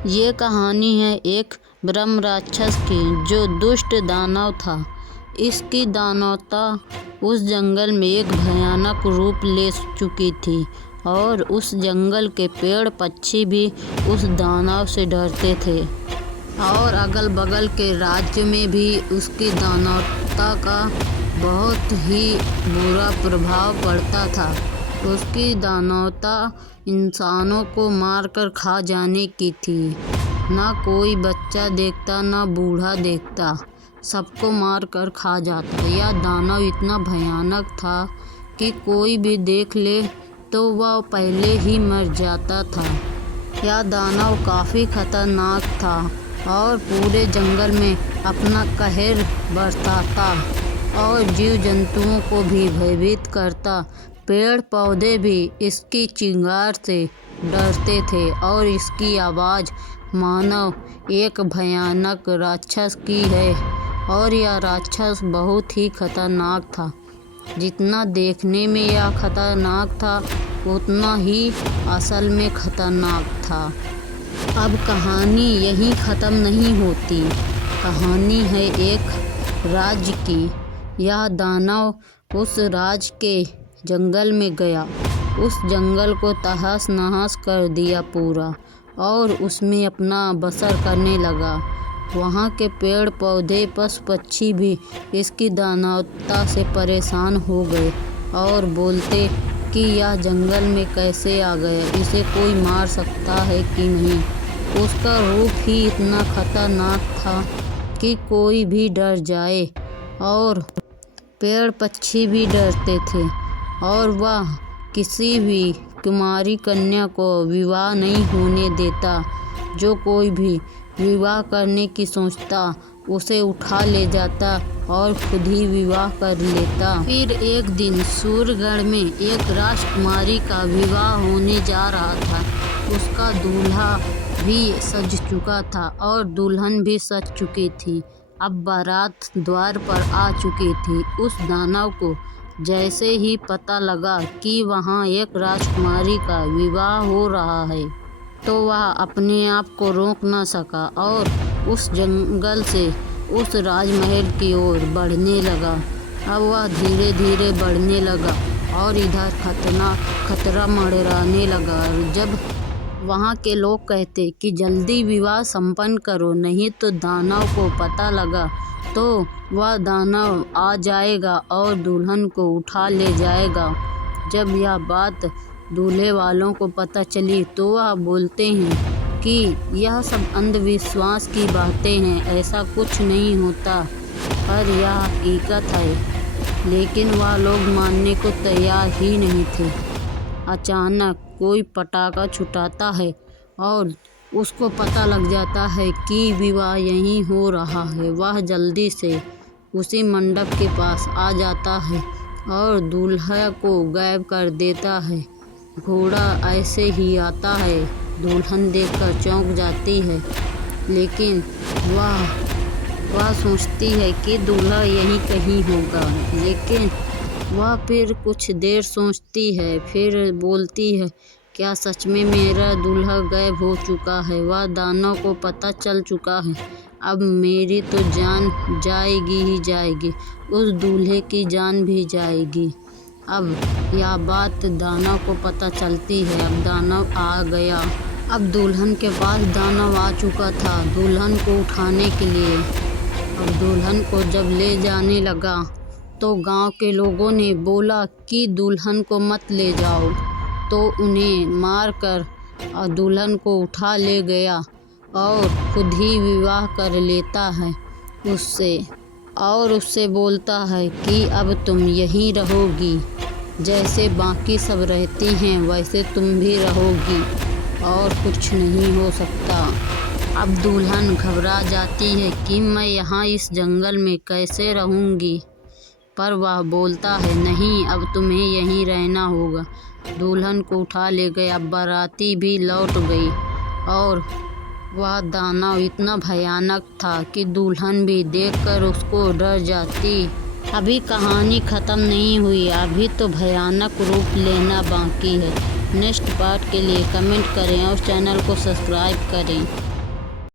ये कहानी है एक ब्रह्म राक्षस की जो दुष्ट दानव था। इसकी दानवता उस जंगल में एक भयानक रूप ले चुकी थी और उस जंगल के पेड़ पक्षी भी उस दानव से डरते थे और अगल बगल के राज्य में भी उसकी दानवता का बहुत ही बुरा प्रभाव पड़ता था। उसकी दानवता इंसानों को मारकर खा जाने की थी। ना कोई बच्चा देखता ना बूढ़ा देखता, सबको मारकर खा जाता। यह दानव इतना भयानक था कि कोई भी देख ले तो वह पहले ही मर जाता था। यह दानव काफ़ी खतरनाक था और पूरे जंगल में अपना कहर बरसाता और जीव जंतुओं को भी भयभीत करता। पेड़ पौधे भी इसकी चिंगार से डरते थे और इसकी आवाज़ मानो एक भयानक राक्षस की है। और यह राक्षस बहुत ही खतरनाक था। जितना देखने में यह खतरनाक था उतना ही असल में खतरनाक था। अब कहानी यहीं ख़त्म नहीं होती। कहानी है एक राज्य की। यह दानव उस राज्य के जंगल में गया, उस जंगल को तहस नहस कर दिया पूरा और उसमें अपना बसर करने लगा। वहाँ के पेड़ पौधे पशु पक्षी भी इसकी दानवता से परेशान हो गए और बोलते कि यह जंगल में कैसे आ गया, इसे कोई मार सकता है कि नहीं। उसका रूप ही इतना खतरनाक था कि कोई भी डर जाए और पेड़ पक्षी भी डरते थे और वह किसी भी कुमारी कन्या को विवाह नहीं होने देता। जो कोई भी विवाह करने की सोचता उसे उठा ले जाता और खुद ही विवाह कर लेता। फिर एक दिन सूरगढ़ में एक राजकुमारी का विवाह होने जा रहा था। उसका दूल्हा भी सज चुका था और दुल्हन भी सज चुकी थी। अब बारात द्वार पर आ चुकी थी। उस दानव को जैसे ही पता लगा कि वहाँ एक राजकुमारी का विवाह हो रहा है तो वह अपने आप को रोक न सका और उस जंगल से उस राजमहल की ओर बढ़ने लगा। अब वह धीरे धीरे बढ़ने लगा और इधर खतरा मंडराने लगा। जब वहाँ के लोग कहते कि जल्दी विवाह संपन्न करो, नहीं तो दानव को पता लगा तो वह दानव आ जाएगा और दुल्हन को उठा ले जाएगा। जब यह बात दूल्हे वालों को पता चली तो वह बोलते हैं कि यह सब अंधविश्वास की बातें हैं, ऐसा कुछ नहीं होता, पर यह हकीकत है। लेकिन वह लोग मानने को तैयार ही नहीं थे। अचानक कोई पटाखा छुटाता है और उसको पता लग जाता है कि विवाह यहीं हो रहा है। वह जल्दी से उसी मंडप के पास आ जाता है और दूल्हा को गायब कर देता है। घोड़ा ऐसे ही आता है, दुल्हन देखकर चौंक जाती है, लेकिन वह सोचती है कि दूल्हा यहीं कहीं होगा। लेकिन वह फिर कुछ देर सोचती है, फिर बोलती है, क्या सच में मेरा दूल्हा गायब हो चुका है? वह दानव को पता चल चुका है, अब मेरी तो जान जाएगी ही जाएगी, उस दूल्हे की जान भी जाएगी। अब यह बात दानव को पता चलती है। अब दानव आ गया। अब दुल्हन के पास दानव आ चुका था दुल्हन को उठाने के लिए। अब दुल्हन को जब ले जाने लगा तो गांव के लोगों ने बोला कि दुल्हन को मत ले जाओ, तो उन्हें मारकर दुल्हन को उठा ले गया और खुद ही विवाह कर लेता है उससे और उससे बोलता है कि अब तुम यहीं रहोगी, जैसे बाकी सब रहती हैं वैसे तुम भी रहोगी और कुछ नहीं हो सकता। अब दुल्हन घबरा जाती है कि मैं यहाँ इस जंगल में कैसे रहूँगी, पर वह बोलता है नहीं, अब तुम्हें यहीं रहना होगा। दुल्हन को उठा ले गए। अब बाराती भी लौट गई और वह दानव इतना भयानक था कि दुल्हन भी देखकर उसको डर जाती। अभी कहानी ख़त्म नहीं हुई, अभी तो भयानक रूप लेना बाकी है। नेक्स्ट पार्ट के लिए कमेंट करें और चैनल को सब्सक्राइब करें।